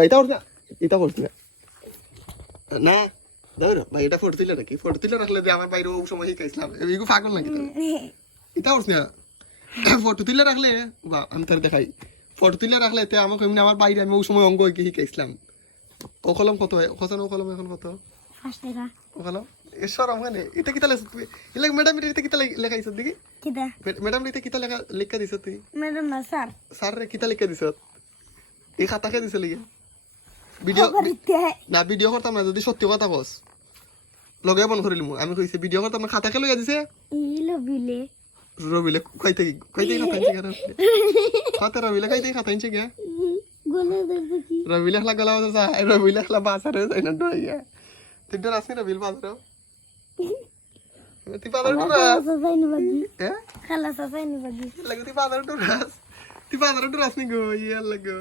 এটা করছ না এটা করছ না না দাও ভাই এটা ফটো তুলে রাখি ফটো তুলে রাখলে যে আমার বাইরে ও সময় শিখাইছিলাম এগুলো পাগল নাকি তো এটা করছ না ফটো তুলে রাখলে বা আমি তার দেখাই ফটো তুলে রাখলে তে আমাকে এমনি আমার বাইরে আমি ও সময় অঙ্ক শিখাইছিলাম ও কলম কত কত ও কলম এখন কত 5 টাকা ও কলম এসর আমনে এটা কিতা লেছ তুই এলা ম্যাডাম এটা কিতা লেখাইছ দেখি কিটা ম্যাডাম এটা কিতা লেখা দিছ তুই ম্যাডাম না স্যার স্যার রে কিতা লেখা দিছ এই খাতা কে দিছ লিগে ভিডিও না ভিডিও করতাম না যদি সত্যি কথা কস লগে বন করিলিম আমি কইছি ভিডিও করতাম না খাতা কে লইয়া দিছে ইলো বিলে রবিলে কইতে খাতা আনছে কেন খাতা রবিলে কইতে খাতা আনছে কে গলে দেখি কি রবিলে খলা গলা যা রবিলে খলা বাজারে যাই না ডইয়া তুই ডর আসনি রবিল বাজারে তুই বাজারে ডরাস সাসাইনি বাগি হ্যাঁ খালা সাসাইনি বাগি লাগি তুই বাজারে ডরাস তুই বাজারে ডরাস নি গো ইয়া লাগো